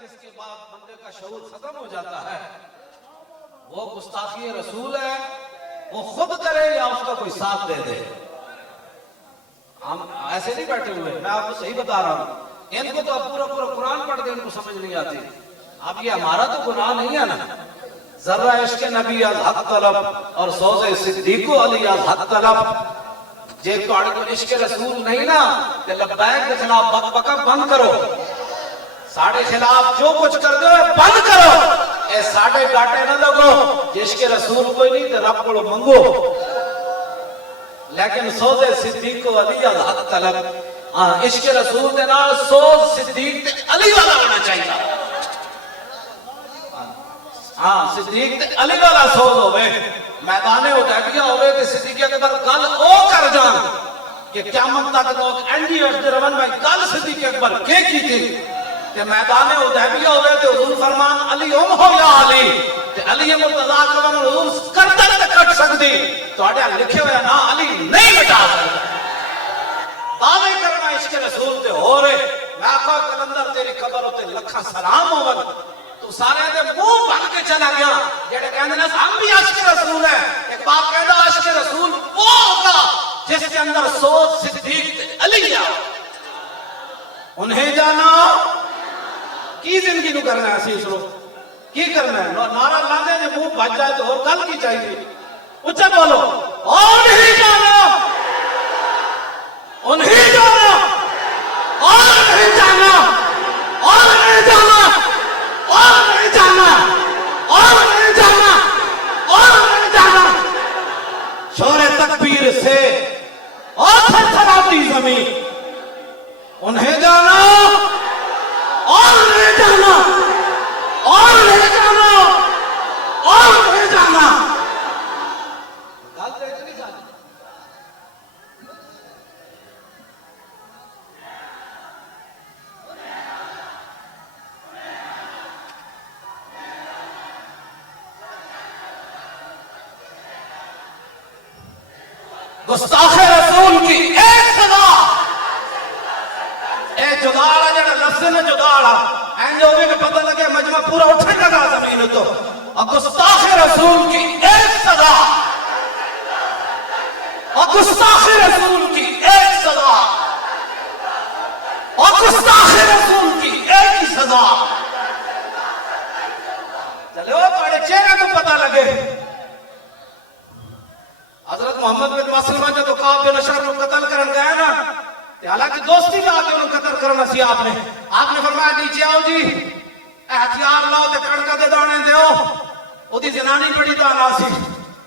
جس کے بعد بندے کا شعور ختم ہو جاتا ہے وہ گستاخی رسول ہے، وہ خود کرے یا اس کا کوئی ساتھ دے دے۔ ہم ایسے نہیں بیٹھے ہوئے، میں آپ کو صحیح بتا رہا ہوں، ان کو تو اب پورا قرآن پڑھ دے ان کو سمجھ نہیں آتی۔ اب یہ ہمارا تو گناہ نہیں ہے نا، ذرہ عشق نبی از حق طلب اور سوز صدیق علی از حق طلب، جے تہاڈے کو عشق رسول نہیں نا تے لبیک کے خلاف بک بکا بند کرو، ساڑھے خلاف جو کچھ کر دو بند کرو، اے ساڑھے گاٹے نہ لگو، عشق رسول کوئی نہیں تے رب کو منگو، لیکن سوز صدیق علی از حق طلب، عشق رسول دے نال سوز صدیق تے علی والا ہونا چاہیے۔ صدیق تے علی والا سوز ہوئے، میدان حدیبیہ ہوئے تے صدیق اکبر گل او کر جان کہ قیامت تک لوگ اینڈی اٹھتے رون میں گل صدیق اکبر کے کی تھی تے میدان حدیبیہ ہوئے تے حضور فرمان علی ہو یا علی تے علی مرتضیٰ کون حضور کرتا تے کٹ سکتی تو آڈے لکھے ہوئے نا علی نہیں مٹا سکتا۔ دعوے کرنا عشق رسول تے ہو رہے، میں آقا کلندر تیری قبر ہوتے لکھاں سلام ہون، تو سارے دے منہ بن کے چلا گیا جڑے کہندے نے ہم بھی عشق رسول ہے۔ ایک بات کہندا عشق رسول وہ ہوگا جس کے اندر سوز صدیق تے علی آ، انہیں جانا کی زندگی نو کرنا ہے، اسی سنو کی کرنا ہے، نعرہ لاندے نے منہ بچ جائے تو اور کل کی چاہیے، اچھا بولو اور نہیں جانا، انہیں جانا اور نہیں جانا اور نہیں جانا اور نہیں جانا اور نہیں جانا اور نہیں جانا، شور تکبیر سے اور تھر تھراتی زمین، انہیں جانا اور نہیں جانا اور نہیں جانا اور نہیں جانا۔ گل تو اتنی جانا گستاخ رسول کی ایک سزا، اے جداڑا جڑا لفظ نہ جداڑا این جو ہوئے کہ پتہ لگے مجمع پورا اٹھنے لگا زمین تو، اور گستاخ رسول کی ایک سزا، اور گستاخ رسول کی ایک سزا، اور گستاخ رسول کی ایک ہی سزا۔ چلو تھوڑے چہرے کو پتہ لگے، حضرت محمد بن مسلمہ جب کعب بن اشرف کو قتل کرن گئے نا تے حالانکہ دوستی لا کے انہوں قتل کرنا سی آپ نے فرمایا نیچے آؤ جی احتیار لاؤ تے کڑکا دے دانے دیو، او دی زنانی بڑی دانا سی،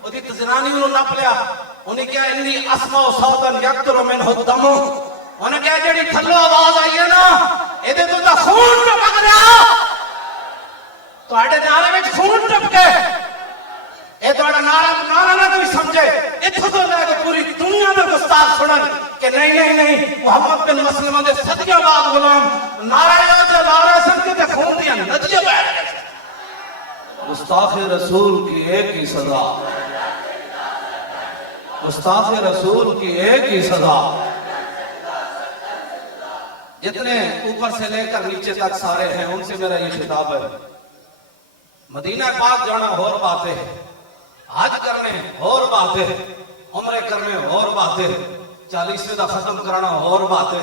او دی زنانی انہوں نپ لیا، انہیں کہا انی اسمع صوتن یقتر منہ الدم، انہیں کہا جڑی تھلو آواز آئی ہے نا ایدے تو تا خون ٹپک رہا، تو آٹے نعرے میں خون ٹپ گئے، اے توڑا نعرہ نہ کوئی سمجھے، اتھو تو لے کے پوری دنیا میں گستاخ سنن کہ نہیں نہیں نہیں محمد بن مسلمہ دے صدقے بعد غلام نعرہ یا نعرہ سن کے خون دیا نتیجے بیٹھ گئے۔ گستاخ رسول کی ایک ہی سزا، گستاخ رسول کی ایک ہی سزا، جتنے اوپر سے لے کر نیچے تک سارے ہیں ان سے میرا یہ خطاب ہے، مدینہ پاک جانا اور باتیں، حج کرنے اور باتیں، عمرے کرنے اور باتیں، 40ویں دا ختم کرنا اور باتیں،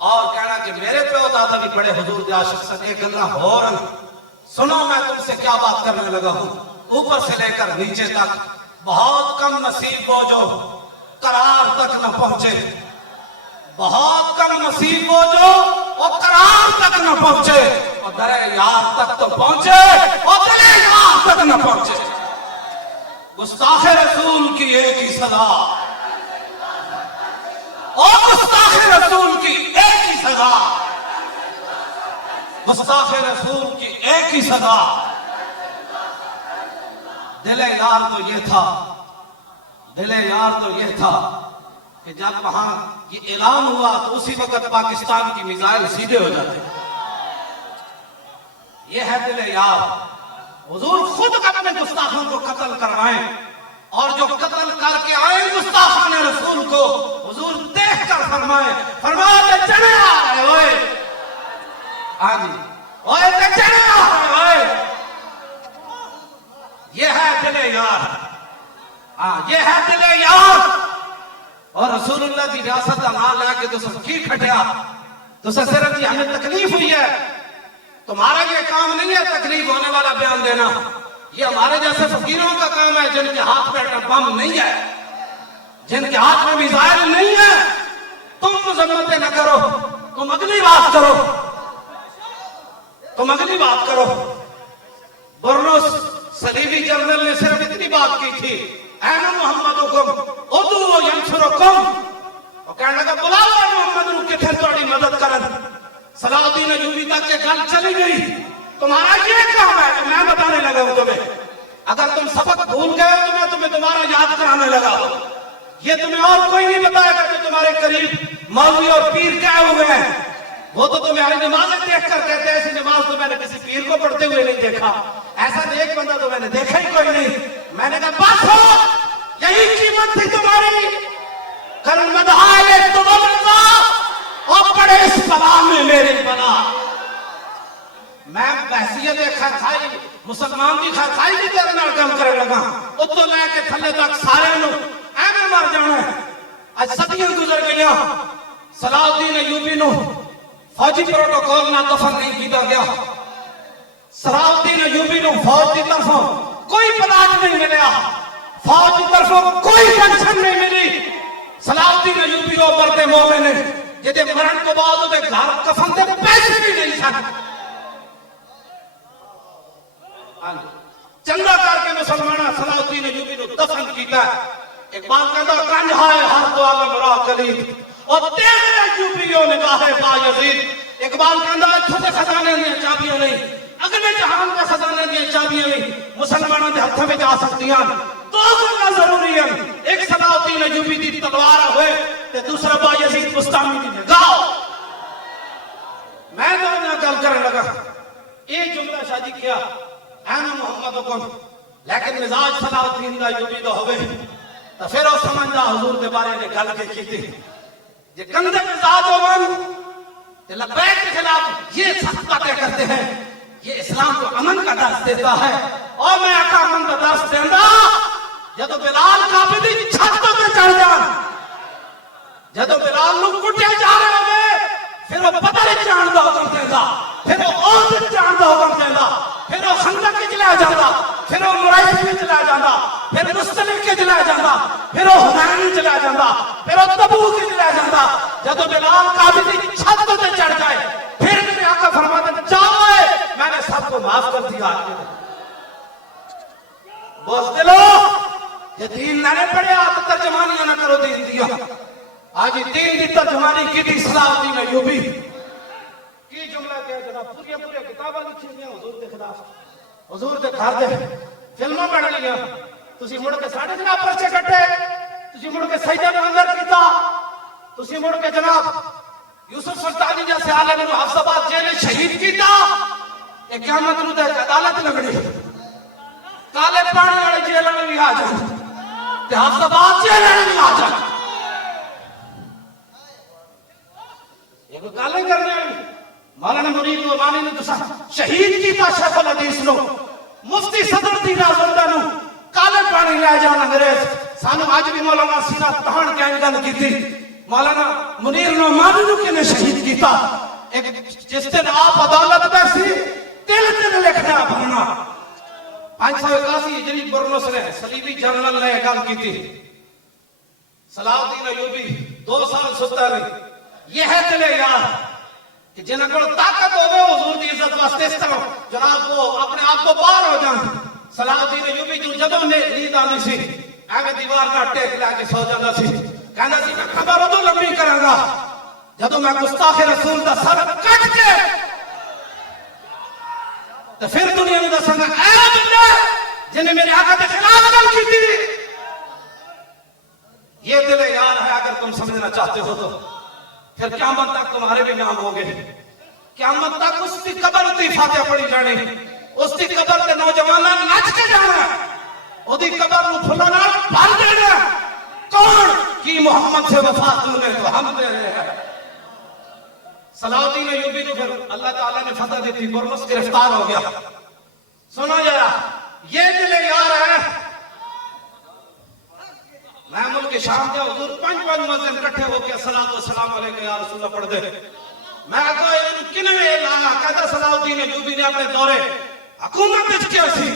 اور کہنا کہ میرے پیو دادا بھی بڑے حضور دے عاشق سکے گلنا اور سنو میں تم سے کیا بات کرنے لگا ہوں، اوپر سے لے کر نیچے تک بہت کم نصیب ہو جو قرار تک نہ پہنچے، بہت کم نصیب ہو جو اور قرار تک نہ پہنچے، اور درے یار تک تو پہنچے اور درے یار تک نہ پہنچے۔ گستاخ رسول کی ایک ہی سزا، اور گستاخ رسول کی ایک ہی سزا، گستاخ رسول کی ایک ہی سزا۔ دل یار تو یہ تھا، دل یار تو یہ تھا کہ جب وہاں یہ اعلان ہوا تو اسی وقت پاکستان کی میزائل سیدھے ہو جاتے، یہ ہے دل یار۔ حضور خود اپنے گستاخوں کو قتل کروائیں، اور جو قتل کر کے آئیں گستاخان رسول کو حضور دیکھ کر فرمائیں چڑھے آ رہے ہوئے، ہاں جی اوئے تے چڑھا اوئے یہ ہے دل یار یہ ہے دل یار اور رسول اللہ کی ریاست کا نام لے کے تو سب کی کھٹیا تو صرف جی ہمیں تکلیف ہوئی ہے تمہارا یہ کام نہیں ہے تکلیف ہونے والا بیان دینا یہ ہمارے جیسے فقیروں کا کام ہے جن کے ہاتھ میں بم نہیں ہے جن کے ہاتھ میں میزائل نہیں ہے تم مذمتیں نہ کرو تم اگلی بات کرو برنوس صلیبی جنرل نے صرف اتنی بات کی تھی این محمدکم ادعو ینصرکم اور کہنے لگا بلاؤ محمد نو کہ پھر تھوڑی مدد کرن صلاح الدین ایوبی تک کے گل چلی گئی تمہارا یہ کام ہے کہ میں بتانے لگا ہوں تمہیں اگر تم سبق بھول گئے ہو تو میں تمہیں دوبارہ یاد کرانے لگا ہوں یہ تمہیں اور کوئی نہیں بتائے گا جو تمہارے قریب مولوی اور پیر کہے ہوئے ہیں وہ تو تمہاری نمازیں دیکھ کر کہتے ہیں ایسی نماز تو میں نے کسی پیر کو پڑھتے ہوئے نہیں دیکھا ایسا ایک بندہ تو میں نے دیکھا ہی کوئی نہیں میں نے کہا بس ہو یہی قیمت تھی تمہاری کل مدعائے تو بلنگا اور پڑے اس بلا میں میری بلا میں بحثیت خیرخائی مسلمان کی خیرخائی کی تیرے نال کام کرے لگا اتو لے کے تھلے تک سارے نو ایویں مر جانا ہے آج صدیاں گزر گئیاں صلاح الدین ایوبی نو فوجی پروٹوکول نہ دفن نہیں کیتا گیا صلاح الدین ایوبی نو فوج کی طرفوں کوئی پلاٹ نہیں ملیا فوج کی طرفوں کوئی پینشن نہیں ملی صلاح الدین ایوبی او مرد مومن نے جدے مرن کو بعد دے گھر کفن دے پیسے بھی نہیں سن چنگا کر کے مسلمانہ صلاح الدین ایوبی نو دفن کیتا اقبال کہتا گنج ہائے ہر دو عالم را کلید اور تیرے ایوبیوں نگاہ با یزید اقبال کہتا چھوٹے خزانے دیا چابیاں نہیں اگلے جہان کا خزانے دیا چابیاں نہیں مسلمانوں دے ہتھوں میں جا سکتی ہیں دو گنا ضروری ہے ایک صلاح الدین ایوبی دی تلوار ہوئے تے دوسرا با یزید بستامی دی نگاہ میں تو نہ گل کرنے لگا ایک جملہ شادی کیا این محمدکم لیکن مزاج صلاح الدین دا ایوبی دا ہوئے تو پھر وہ سمجھا حضور کے بارے میں گل کے کی تھی یہ گندے مزاج ہوئے لبیک کے خلاف یہ سخت باتیں کرتے ہیں یہ اسلام کو امن کا درس دیتا ہے اور میں آقا امن کا درس دیندہ جدو بلال کعبے دی چھتوں پہ چڑھ جان جدو بلال لوگ کٹے جا رہے ہوئے پھر وہ پتہ نہیں جان دا حکم دیندہ پھر وہ عہد جان دا حکم دیندہ پھر وہ خندق کے چلا جاندہ پھر وہ مرائف کے چلا جاندہ پھر مستلق کے چلا جاندہ پھر وہ حنین چلا جاندہ پھر وہ تبوک کے چلا جاندہ جدو بلال کعبے دی چھتوں پہ چڑھ جائے پھر میرے آقا فرماتے ہیں جاؤ میں نے سب کو معاف کر دیا بوس دلو یہ دین نہ پڑھے آپ ترجمانیاں نہ کرو دین دیا آج دین دی ترجمانی کی تھی صلاح الدین ایوبی کی جملہ کیا جناب پوریا کتابہ لکھی گیا حضور دے خلاف حضور دے گھر دے فلموں بڑھ لیا تسی مڑ کے ساڑھے جناب پرچے کٹے تسی مڑ کے سجدہ میں اندر کیتا تسی مڑ کے جناب یوسف سلطانی جیسے عالم نو حفظ آباد جیلے شہید کیتا ایک قیامت نو دے عدالت لگڑی کالے پانی والے جیلوں میں بھی آ جائیں تے حفظ آباد جیلوں میں بھی آ جائیں یہ کوئی کالے کرنے والی مولانا مرید و امانی نے تو شہید کیتا شیخ الحدیث نو مفتی صدر دینا زندہ نو کالے پانی لے جانا انگریز سانو آج بھی مولانا سینہ تہان کے انگل کی تھی مولانا منیر نو امانی نو کنے شہید کیتا ایک جس دن آپ عدالت میں سی تل لکھنا بھرنا 581 ہجری برنوس نے صلیبی جنرل نے گل کی تھی صلاح الدین ایوبی 2 سال ستا نہیں یہ ہے دل یار کہ جنہوں کو طاقت ہوگے حضور دی عزت واسطے اس طرح جناب وہ اپنے آپ کو پار ہو جائیں صلاح الدین ایوبی جو جدوں نے نیند آنی سی آگے دیوار کا ٹیک لے کے سو جانا سی کہنا سی میں خبر ادو لمبی کروں گا جدوں میں گستاخ رسول دا سر کٹ کے تو پھر دنیا میں دسوں گا اے بندہ جنہیں میرے آقا کے خلاف گل کی تھی یہ دل یار ہے اگر تم سمجھنا چاہتے ہو تو پھر قیامت تک تمہارے بھی نام ہوگے قیامت تک اس کی قبر تی فاتحہ پڑھی جانی اس کی قبر تے نوجوانہ نچ کے جانا اس کی قبر نو پھلانا بھر دینا کون کی محمد سے وفا تو نے تو ہم دے رہے ہیں صلاح الدین ایوبی نے پھر اللہ تعالیٰ نے فتح دیتی، برمس گرفتار ہو گیا. سنا جا یہ دل یار ہے. میں ملک شام کے حضور 5 مؤذن کٹھے ہو کے الصلوۃ والسلام علیک یا رسول اللہ پڑھ دے. میں کہا یہ کنویں لایا کہتا صلاح الدین ایوبی نے اپنے دورے حکومت وچ کیا سی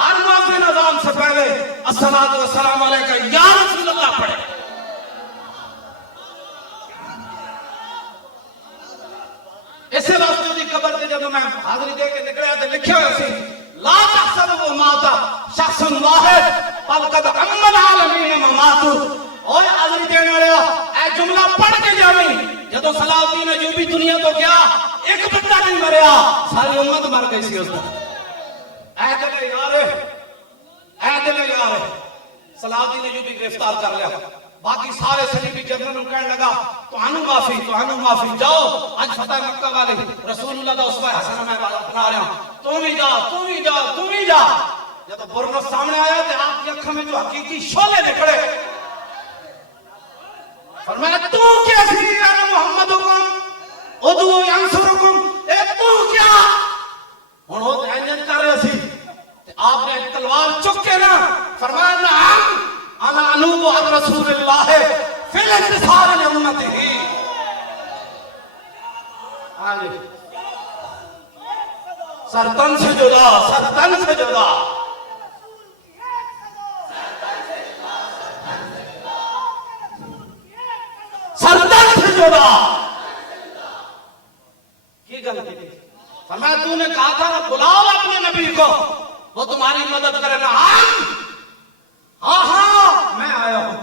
ہر مؤذن اذان سے پہلے الصلوۃ والسلام علیک یا رسول اللہ پڑھے. اسے واسطے دی قبر تے جب میں حاضری دے کے نکلیا تے لکھیا ہوا سی لا تحسبوا ماتا شخص واحد بل قد عم العالمین ممات. اوے حاضری دینے والے اے جملہ پڑھ کے جاویں جدوں صلاح الدین ایوبی دنیا تو گیا ایک بندہ نہیں مریا ساری امت مر گئی سی اس دا. اے دل یار اے دل یار صلاح الدین ایوبی گرفتار کر لیا. باقی سارے صلیبی جنرل کہنے لگا تانوں معافی جاؤ اج فتح مکہ والے رسول اللہ دا اسوہ حسنہ میں بنا رہا ہوں تم ہی جا. جب برنس سامنے آیا تو آپ کی اکھوں میں جو حقیقی شعلے نکلے فرمایا تو کیا سی انا محمدکم ادعو ینصرکم اے تو کیا ہن وہ انجن کر رہے سی آپ نے تلوار چک کے نا فرمایا نعم انا انوب عن رسول اللہ فی الانتصار لامته. سرتن سے جدا کی گل کی فرمایا تو نے کہا تھا نا بلاؤ اپنے نبی کو وہ تمہاری مدد کرے. نا ہاں میں آیا ہوں.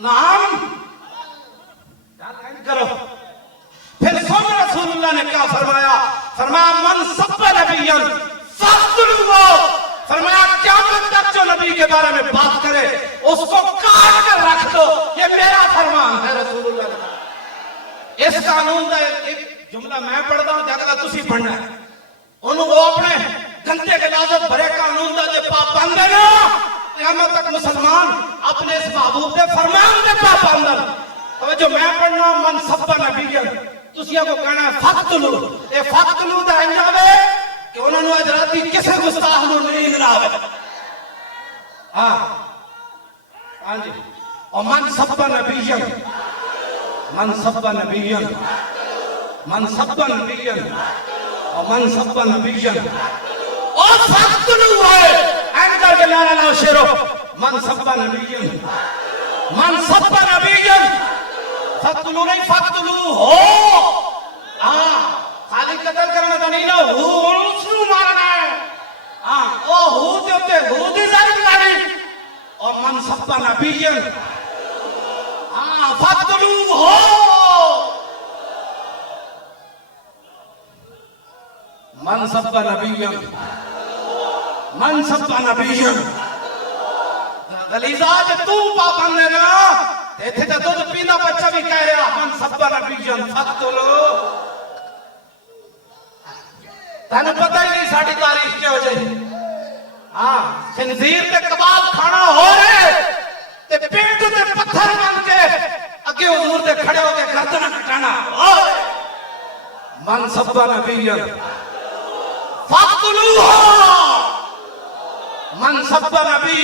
نعم کرو. پھر سن رسول اللہ نے کیا فرمایا من سب نبیا فاقتلوہ. فرمایا قیامت تک جو نبی کے بارے میں بات کرے اس کو کاٹ کر رکھ دو. یہ میرا فرمان ہے رسول اللہ نے. اس قانون کا ایک جملہ میں پڑھتا ہوں جگہ تسی پڑھنا ہے. انہوں وہ اپنے گندے کے لازت بھرے قانون دا جے پابند ہے نا قیامت تک مسلمان اپنے اس محبوب دے فرمان دے پابند. توجہ میں پڑھنا من سب نبی تسی کو کہنا ہے فقتلو. اے فقتلو دا انجام ہے کہ انہوں نے اجراتی کسے گستاخ نو نہیں لاوے. ہاں جی. اور من سب نبی اور من سب نبی اور فقتلو ہے اینکر کے نعرہ لاؤ شیرو من سب نبی فقتلو نہیں فقتلو ہو. خالی قتل کرنا تو نہیں لو ہو اس نو مارنا ہے. او ہو تے ہوتے ہو دی ظالم لانی. اور من سب نبی فقتلو ہو من سب نبی غلیظہ جب تو پابند ہے نا ایتھے تے دودھ پیندا بچہ بھی کہہ رہا من سب نبی فقتلو. تانوں پتہ ہی نہیں ساڈی تاریخ کیا ہو جائے. خنزیر تے کباب کھانا ہو رہے تے پیٹ تے پتھر بن کے اگے حضور دے کھڑے ہو کے گردن کٹانا. من سب نبی فقتلوہ من سب نبی.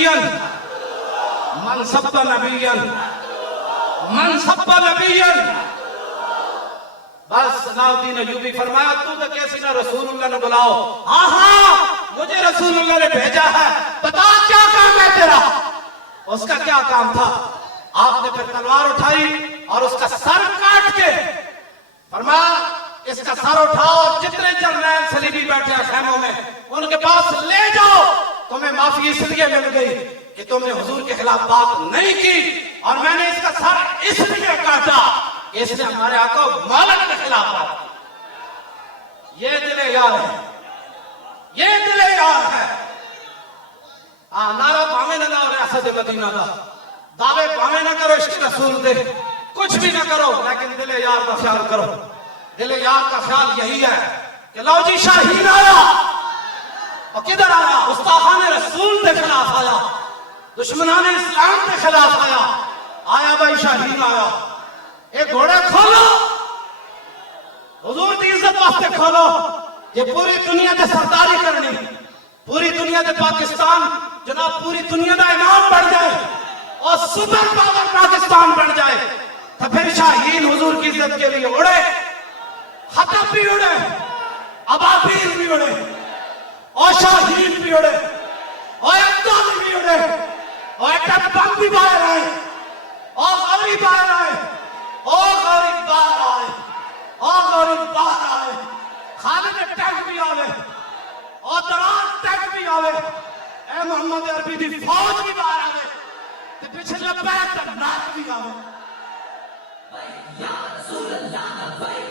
بس صلاح الدین ایوبی فرمایا تو تو کیسی نہ رسول اللہ نے بلاؤ. ہاں مجھے رسول اللہ نے بھیجا ہے بتا کیا کام ہے تیرا. اس کا کیا کام تھا؟ آپ نے پھر تلوار اٹھائی اور اس کا سر کاٹ کے فرمایا اس کا سر اٹھاؤ اور جتنے جرنیل صلیبی بیٹھے ہیں خیموں میں ان کے پاس لے جاؤ. تمہیں معافی اس لیے مل گئی کہ تم نے حضور کے خلاف بات نہیں کی اور میں نے اس کا سر اس لیے کاٹا اس نے ہمارے آقا مالک کے خلاف بات کی. یہ دل یار ہے. نعرہ پاویں نہ لاؤ ریاست مدینہ کا دعوے پاویں نہ کرو عشق رسول دے کچھ بھی نہ کرو لیکن دل یار کا خیال کرو. دل یار کا خیال یہی ہے کہ لو جی شاہین آیا اور کدھر آیا؟ گستاخان رسول کے خلاف آیا, دشمنان اسلام کے خلاف آیا بھائی شاہین آیا. ایک گھوڑے کھولو حضور دی عزت واسطے کھولو یہ پوری دنیا تے سرداری کرنی پوری دنیا تے پاکستان جناب پوری دنیا دا امام بن جائے اور سپر پاور پاکستان بن جائے تو پھر شاہین حضور کی عزت کے لیے اڑے خطب بھی اڑے ابابیل بھی اڑے اور شاہین بھی اڑے اور ابدال بھی اڑے اور ایٹم بم بھی باہر آئے اور غریب باہر آئے اور غریب باہر آئے اور غریب باہر آئے خالد ٹینک بھی آوے اور دران ٹینک بھی آوے اے محمد عربی دی فوج بھی باہر آوے تے پچھلے بیت ناک بھی آوے یا رسول اللہ